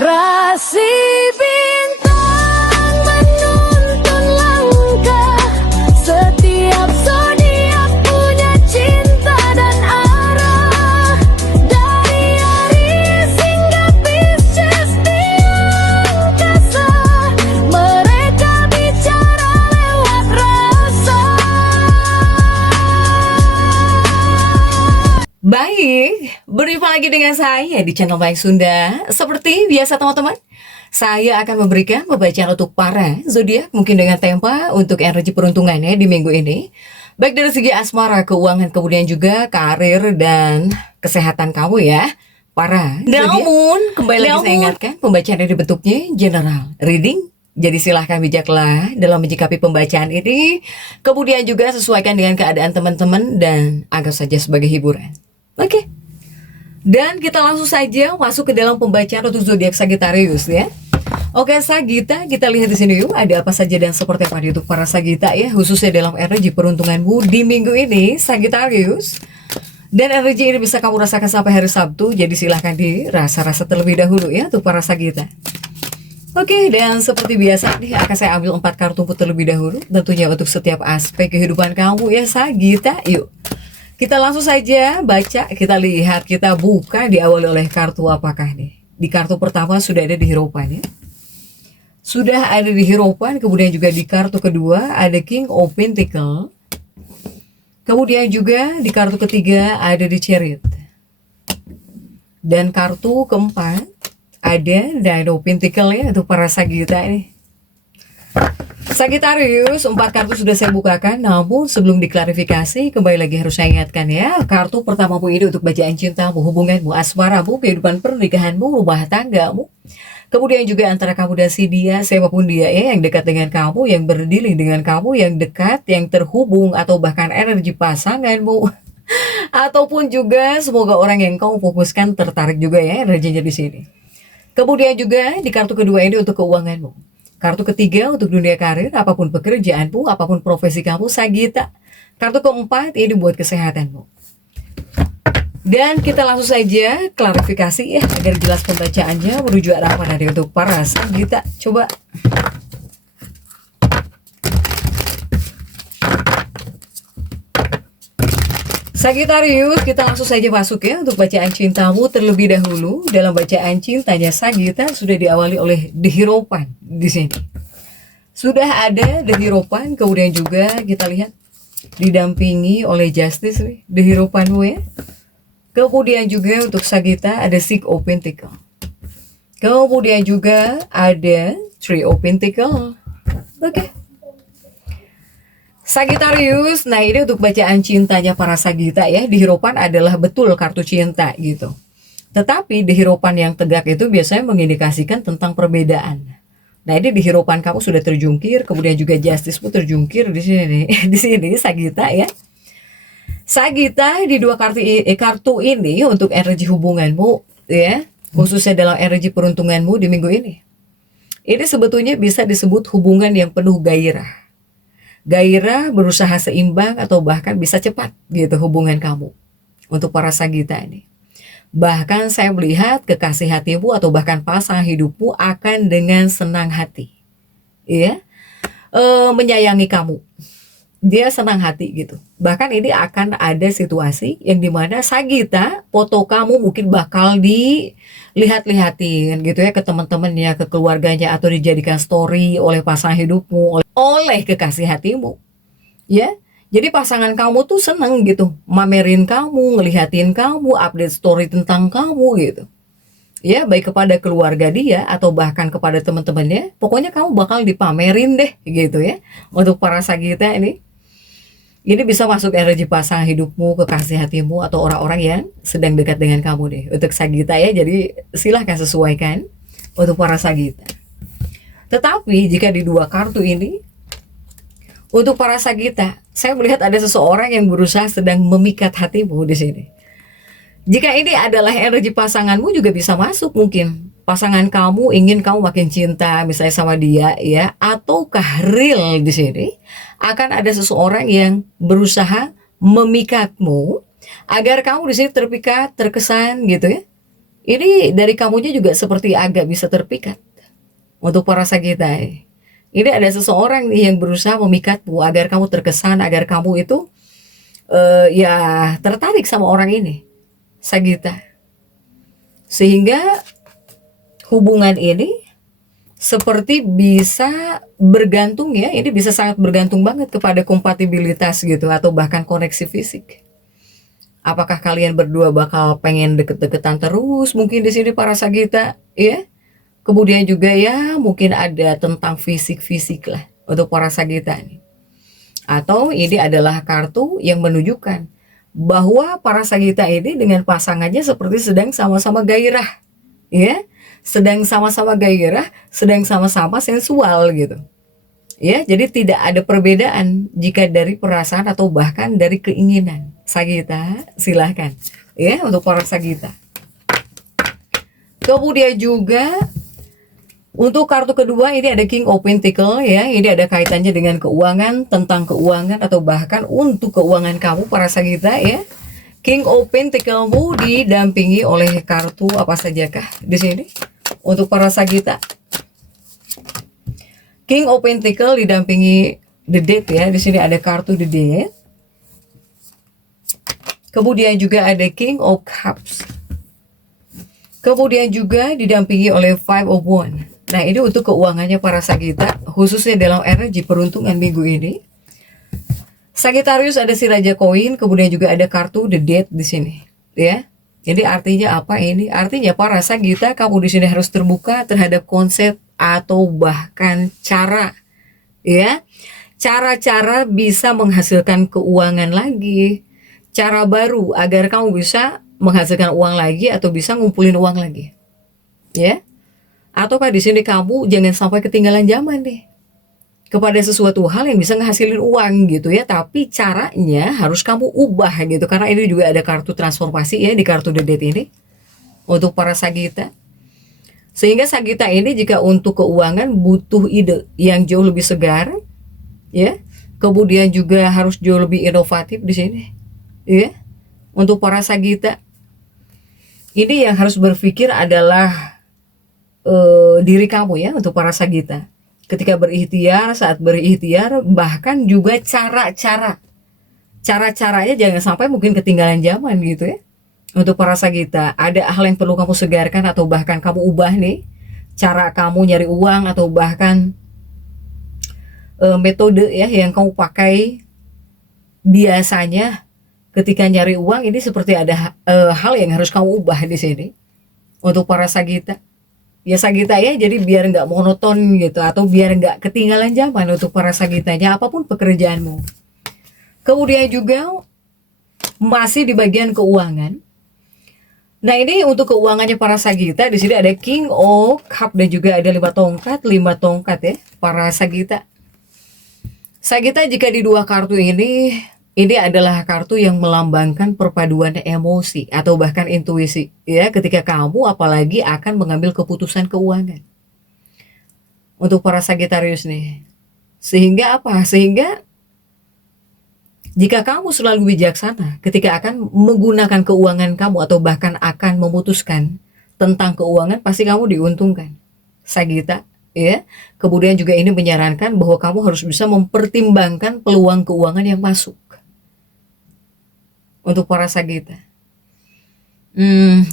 Rasi bintang menuntun langkah, setiap zodiak punya cinta dan arah. Dari Aries hingga Pisces di angkasa, mereka bicara lewat rasa. Baik, berjumpa lagi dengan saya di channel Baik Sunda. Seperti biasa teman-teman, saya akan memberikan pembacaan untuk para zodiak mungkin dengan tema untuk energi peruntungannya di minggu ini. Baik dari segi asmara, keuangan, kemudian juga karir dan kesehatan kamu ya. Para namun, kembali lagi saya ingatkan, pembacaan ini bentuknya general reading. Jadi silahkan bijaklah dalam menyikapi pembacaan ini. Kemudian juga sesuaikan dengan keadaan teman-teman dan anggap saja sebagai hiburan. Oke. Dan kita langsung saja masuk ke dalam pembacaan untuk zodiak Sagittarius ya. Oke, Sagita, kita lihat di sini yuk ada apa saja dan seperti apa untuk para Sagita ya, khususnya dalam energi peruntunganmu di minggu ini, Sagittarius. Dan energi ini bisa kamu rasakan sampai hari Sabtu, jadi silahkan dirasa-rasa terlebih dahulu ya untuk para Sagita. Oke, dan seperti biasa nih akan saya ambil 4 kartu terlebih dahulu, tentunya untuk setiap aspek kehidupan kamu ya Sagita. Yuk, kita langsung saja baca, kita lihat, kita buka diawali oleh kartu apakah nih. Di kartu pertama sudah ada di Hierophant ya. Sudah ada di Hierophant, kemudian juga di kartu kedua ada King of Pentacles. Kemudian juga di kartu ketiga ada di Chariot. Dan kartu keempat ada Nine of Pentacles ya untuk para Sagitta nih. Sagittarius, 4 kartu sudah saya bukakan, namun sebelum diklarifikasi, kembali lagi harus saya ingatkan ya, kartu pertamamu ini untuk bacaan cintamu, hubunganmu, asmaramu, kehidupan pernikahanmu, rumah tanggamu, kemudian juga antara kamu dan si dia, siapapun dia ya, yang dekat dengan kamu, yang berdiling dengan kamu, yang dekat, yang terhubung, atau bahkan energi pasanganmu, ataupun juga semoga orang yang kau fokuskan tertarik juga ya energinya di sini. Kemudian juga di kartu kedua ini untuk keuanganmu. Kartu ketiga untuk dunia karir, apapun pekerjaanmu, apapun profesi kamu, Sagitta. Kartu keempat ini buat kesehatanmu. Dan kita langsung saja klarifikasi ya, agar jelas pembacaannya menuju arah mana untuk para Sagitta. Coba. Sagittarius, kita langsung saja masuk ya untuk bacaan cintamu terlebih dahulu. Dalam bacaan cintanya Sagitta sudah diawali oleh The Hierophant di sini. Sudah ada The Hierophant, kemudian juga kita lihat didampingi oleh Justice nih, The Hierophantmu ya. Kemudian juga untuk Sagitta ada Six of Pentacles. Kemudian juga ada Three of Pentacles. Oke. Sagittarius, nah ini untuk bacaan cintanya para Sagitta ya. Di Hierophant adalah betul kartu cinta gitu. Tetapi di Hierophant yang tegak itu biasanya mengindikasikan tentang perbedaan. Nah ini di Hierophant kamu sudah terjungkir, kemudian juga Justice pun terjungkir di sini, di sini Sagitta ya. Sagitta di dua kartu ini untuk energi hubunganmu ya, khususnya dalam energi peruntunganmu di minggu ini. Ini sebetulnya bisa disebut hubungan yang penuh gairah. Gairah, berusaha seimbang, atau bahkan bisa cepat gitu hubungan kamu untuk para Sagitta ini. Bahkan saya melihat kekasih hatimu atau bahkan pasangan hidupmu akan dengan senang hati ya, menyayangi kamu. Dia senang hati gitu. Bahkan ini akan ada situasi yang dimana Sagitta, foto kamu mungkin bakal dilihat-lihatin gitu ya ke teman-temannya, ke keluarganya, atau dijadikan story oleh pasangan hidupmu, oleh kekasih hatimu ya. Jadi pasangan kamu tuh seneng gitu mamerin kamu, ngelihatin kamu, update story tentang kamu gitu ya, baik kepada keluarga dia atau bahkan kepada teman-temannya. Pokoknya kamu bakal dipamerin deh gitu ya. Untuk para Sagitta ini bisa masuk energi pasangan hidupmu, kekasih hatimu, atau orang-orang yang sedang dekat dengan kamu deh untuk Sagitta ya. Jadi silahkan sesuaikan untuk para Sagitta. Tetapi jika di dua kartu ini untuk para Sagitta, saya melihat ada seseorang yang berusaha sedang memikat hatimu di sini. Jika ini adalah energi pasanganmu juga bisa masuk mungkin. Pasangan kamu ingin kamu makin cinta misalnya sama dia ya, ataukah real di sini akan ada seseorang yang berusaha memikatmu agar kamu di sini terpikat, terkesan gitu ya. Ini dari kamunya juga seperti agak bisa terpikat. Untuk para Sagita, ini ada seseorang nih yang berusaha memikatmu agar kamu terkesan, agar kamu itu ya tertarik sama orang ini, Sagita. Sehingga hubungan ini seperti bisa bergantung ya, ini bisa sangat bergantung banget kepada kompatibilitas gitu, atau bahkan koneksi fisik. Apakah kalian berdua bakal pengen deket-deketan terus mungkin di sini para Sagita ya. Kemudian juga ya mungkin ada tentang fisik-fisik lah untuk para Sagita nih. Atau ini adalah kartu yang menunjukkan bahwa para Sagita ini dengan pasangannya seperti sedang sama-sama gairah ya. Sedang sama-sama gairah, sedang sama-sama sensual gitu. Ya, jadi tidak ada perbedaan jika dari perasaan atau bahkan dari keinginan. Sagita, silahkan ya untuk para Sagita. Kemudian juga untuk kartu kedua ini ada King of Pentacles ya. Ini ada kaitannya dengan keuangan, tentang keuangan atau bahkan untuk keuangan kamu para Sagita ya. King of Pentacles-mu didampingi oleh kartu apa sajakah di sini untuk para Sagita? King of Pentacles didampingi The Death ya. Di sini ada kartu The Death. Kemudian juga ada King of Cups. Kemudian juga didampingi oleh Five of Wands. Nah, ini untuk keuangannya para Sagita, khususnya dalam energi peruntungan minggu ini. Sagittarius ada si Raja Koin, kemudian juga ada kartu The Death di sini, ya. Jadi artinya apa ini? Artinya para Sagita, kamu di sini harus terbuka terhadap konsep atau bahkan cara, ya, cara-cara bisa menghasilkan keuangan lagi, cara baru agar kamu bisa menghasilkan uang lagi atau bisa ngumpulin uang lagi, ya. Ataukah di sini kamu jangan sampai ketinggalan zaman deh kepada sesuatu hal yang bisa ngehasilin uang gitu ya, tapi caranya harus kamu ubah gitu, karena ini juga ada kartu transformasi ya di kartu The Death ini untuk para Sagita. Sehingga Sagita ini jika untuk keuangan butuh ide yang jauh lebih segar ya, kemudian juga harus jauh lebih inovatif di sini ya. Untuk para Sagita ini yang harus berpikir adalah diri kamu ya untuk para Sagita. Ketika berikhtiar, saat berikhtiar, bahkan juga cara-caranya jangan sampai mungkin ketinggalan zaman gitu ya. Untuk para Sagita, ada hal yang perlu kamu segarkan atau bahkan kamu ubah nih, cara kamu nyari uang atau bahkan metode ya yang kamu pakai biasanya ketika nyari uang ini, seperti ada hal yang harus kamu ubah di sini untuk para Sagita. Ya Sagita ya, jadi biar nggak monoton gitu, atau biar nggak ketinggalan zaman untuk para Sagitanya apapun pekerjaanmu. Kemudian juga masih di bagian keuangan. Nah, ini untuk keuangannya para Sagita, di sini ada King of Cup dan juga ada 5 tongkat ya para Sagita. Sagita jika di dua kartu ini adalah kartu yang melambangkan perpaduan emosi atau bahkan intuisi ya, ketika kamu apalagi akan mengambil keputusan keuangan untuk para Sagittarius nih. Sehingga apa? Sehingga jika kamu selalu bijaksana ketika akan menggunakan keuangan kamu atau bahkan akan memutuskan tentang keuangan, pasti kamu diuntungkan Sagita ya. Kemudian juga ini menyarankan bahwa kamu harus bisa mempertimbangkan peluang keuangan yang masuk untuk para Sagita.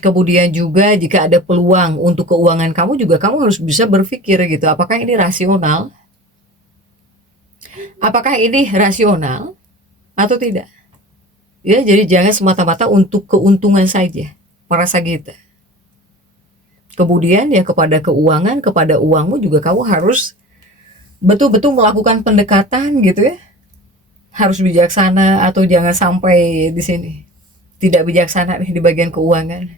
Kemudian juga jika ada peluang untuk keuangan kamu juga, kamu harus bisa berpikir gitu, apakah ini rasional? Apakah ini rasional atau tidak? Ya, jadi jangan semata-mata untuk keuntungan saja para Sagita. Kemudian ya kepada keuangan, kepada uangmu juga kamu harus betul-betul melakukan pendekatan gitu ya. Harus bijaksana, atau jangan sampai di sini tidak bijaksana di bagian keuangan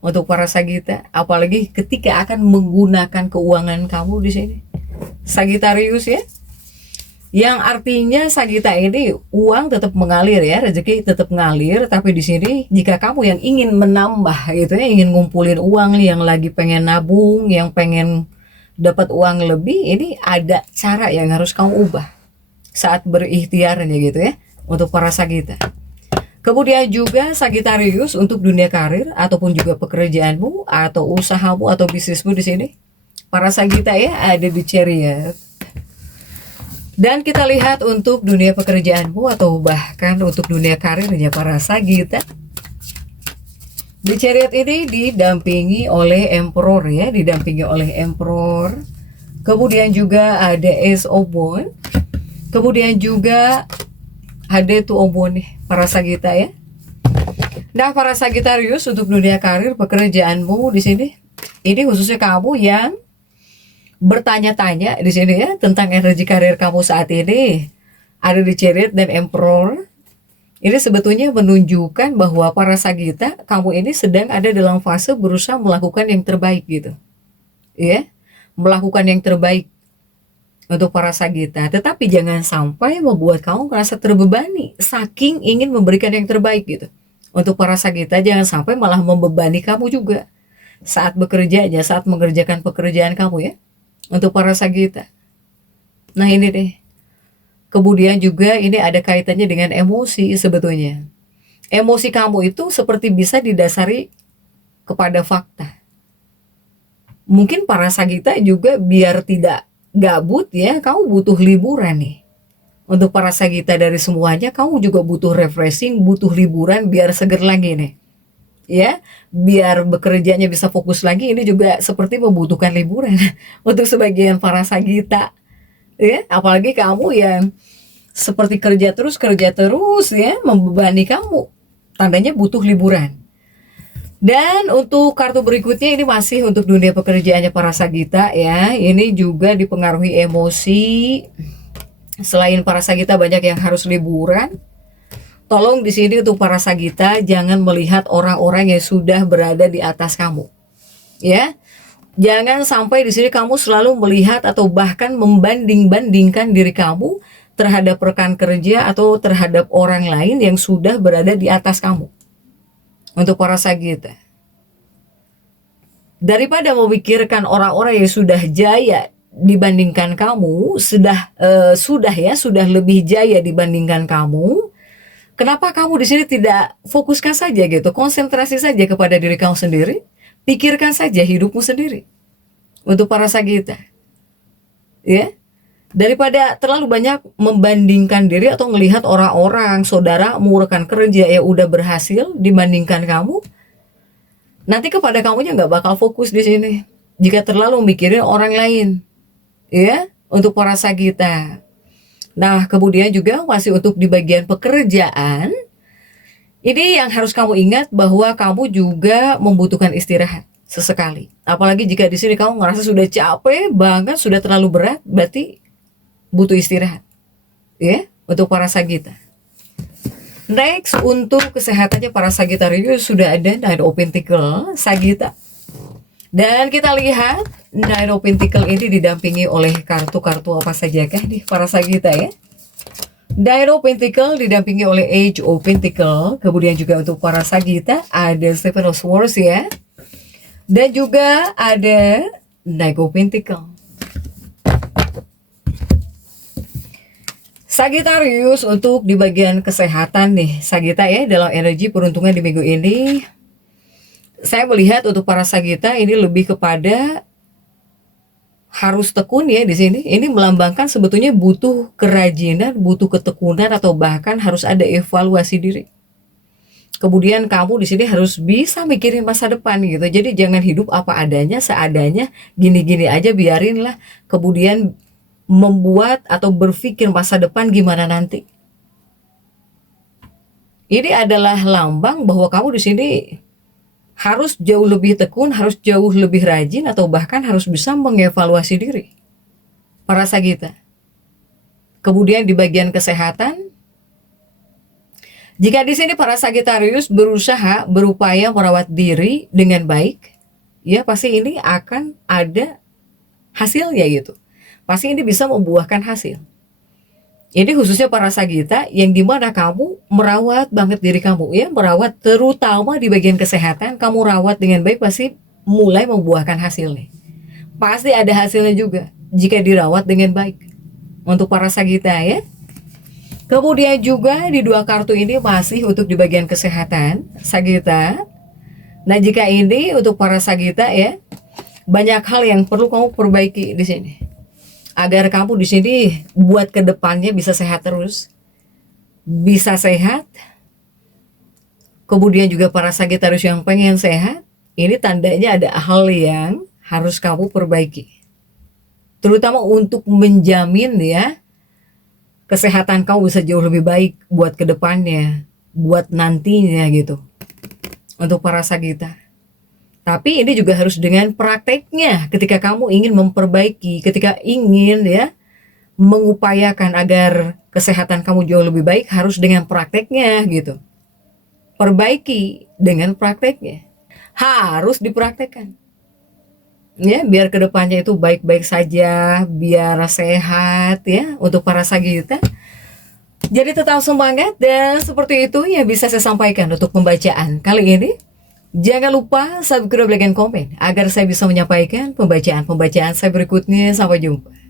untuk para Sagita, apalagi ketika akan menggunakan keuangan kamu di sini Sagittarius ya. Yang artinya Sagita ini uang tetap mengalir ya, rezeki tetap mengalir, tapi di sini jika kamu yang ingin menambah gitu ya, ingin ngumpulin uang, yang lagi pengen nabung, yang pengen dapat uang lebih, ini ada cara yang harus kamu ubah saat berikhtiarnya gitu ya untuk para Sagita. Kemudian juga Sagittarius untuk dunia karir ataupun juga pekerjaanmu atau usahamu atau bisnismu di sini. Para Sagitta ya ada di Chariot. Dan kita lihat untuk dunia pekerjaanmu atau bahkan untuk dunia karirnya para Sagitta. Di Chariot ini didampingi oleh Emperor ya, didampingi oleh Emperor. Kemudian juga ada Ace of Wands. Kemudian juga ada Two of Wands nih, para Sagitta ya. Nah, para Sagittarius untuk dunia karir pekerjaanmu di sini, ini khususnya kamu yang bertanya-tanya di sini ya tentang energi karir kamu saat ini. Ada di Chariot dan Emperor. Ini sebetulnya menunjukkan bahwa para Sagitta, kamu ini sedang ada dalam fase berusaha melakukan yang terbaik gitu. Ya, melakukan yang terbaik untuk para Sagitta, tetapi jangan sampai membuat kamu merasa terbebani saking ingin memberikan yang terbaik gitu. Untuk para Sagitta, jangan sampai malah membebani kamu juga saat bekerjanya, saat mengerjakan pekerjaan kamu ya. Untuk para Sagitta. Nah ini deh. Kemudian juga ini ada kaitannya dengan emosi sebetulnya. Emosi kamu itu seperti bisa didasari kepada fakta. Mungkin para Sagitta juga biar tidak gabut ya, kamu butuh liburan nih. Untuk para Sagitta dari semuanya, kamu juga butuh refreshing, butuh liburan biar seger lagi nih. Ya, biar bekerjanya bisa fokus lagi, ini juga seperti membutuhkan liburan untuk sebagian para Sagitta. Ya, apalagi kamu yang seperti kerja terus ya, membebani kamu. Tandanya butuh liburan. Dan untuk kartu berikutnya ini masih untuk dunia pekerjaannya para Sagitta ya. Ini juga dipengaruhi emosi. Selain para Sagitta banyak yang harus liburan. Tolong di sini untuk para Sagitta jangan melihat orang-orang yang sudah berada di atas kamu. Ya. Jangan sampai di sini kamu selalu melihat atau bahkan membanding-bandingkan diri kamu terhadap rekan kerja atau terhadap orang lain yang sudah berada di atas kamu. Untuk para Sagitta, daripada memikirkan orang-orang yang sudah jaya dibandingkan kamu, sudah lebih jaya dibandingkan kamu, kenapa kamu di sini tidak fokuskan saja gitu, konsentrasi saja kepada diri kamu sendiri, pikirkan saja hidupmu sendiri. Untuk para Sagitta, ya, daripada terlalu banyak membandingkan diri atau melihat orang-orang, saudaramu, rekan kerja yang udah berhasil dibandingkan kamu, nanti kepada kamunya nggak bakal fokus di sini. Jika terlalu mikirin orang lain, ya, untuk para Sagitta. Nah, kemudian juga masih untuk di bagian pekerjaan, ini yang harus kamu ingat bahwa kamu juga membutuhkan istirahat sesekali. Apalagi jika di sini kamu ngerasa sudah capek banget, sudah terlalu berat, berarti butuh istirahat ya untuk para Sagitta. Next, untuk kesehatannya para Sagittarius sudah ada Nine of Pentacles Sagitta. Dan kita lihat Nine of Pentacles ini didampingi oleh kartu-kartu apa saja kah nih para Sagitta ya. Nine of Pentacles didampingi oleh Age of Pentacles. Kemudian juga untuk para Sagitta ada Seven of Swords ya. Dan juga ada Nine of Pentacles. Sagittarius untuk di bagian kesehatan nih Sagitta ya, dalam energi peruntungan di minggu ini, saya melihat untuk para Sagitta ini lebih kepada harus tekun ya di sini. Ini melambangkan sebetulnya butuh kerajinan, butuh ketekunan, atau bahkan harus ada evaluasi diri. Kemudian kamu di sini harus bisa mikirin masa depan gitu. Jadi jangan hidup apa adanya, seadanya, gini-gini aja biarinlah. Kemudian membuat atau berpikir masa depan gimana nanti. Ini adalah lambang bahwa kamu di sini harus jauh lebih tekun, harus jauh lebih rajin, atau bahkan harus bisa mengevaluasi diri. Para Sagitta. Kemudian di bagian kesehatan, jika di sini para Sagittarius berusaha, berupaya merawat diri dengan baik, ya pasti ini akan ada hasilnya gitu. Pasti ini bisa membuahkan hasil. Ini khususnya para Sagitta yang dimana kamu merawat banget diri kamu ya, merawat terutama di bagian kesehatan, kamu rawat dengan baik pasti mulai membuahkan hasil nih. Pasti ada hasilnya juga jika dirawat dengan baik untuk para Sagitta ya. Kemudian juga di dua kartu ini masih untuk di bagian kesehatan Sagita. Nah, jika ini untuk para Sagita ya, banyak hal yang perlu kamu perbaiki di sini. Agar kamu di sini buat kedepannya bisa sehat terus. Bisa sehat. Kemudian juga para Sagitarius yang pengen sehat, ini tandanya ada hal yang harus kamu perbaiki. Terutama untuk menjamin ya, kesehatan kamu bisa jauh lebih baik buat kedepannya, buat nantinya gitu. Untuk para Sagita. Tapi ini juga harus dengan prakteknya ketika kamu ingin memperbaiki, ketika ingin ya mengupayakan agar kesehatan kamu jauh lebih baik, harus dengan prakteknya gitu. Perbaiki dengan prakteknya. Harus dipraktekkan. Ya, biar kedepannya itu baik-baik saja, biar sehat ya untuk para Sagita. Jadi tetap semangat, dan seperti itu ya bisa saya sampaikan untuk pembacaan kali ini. Jangan lupa subscribe, like, dan komen agar saya bisa menyampaikan pembacaan-pembacaan saya berikutnya. Sampai jumpa.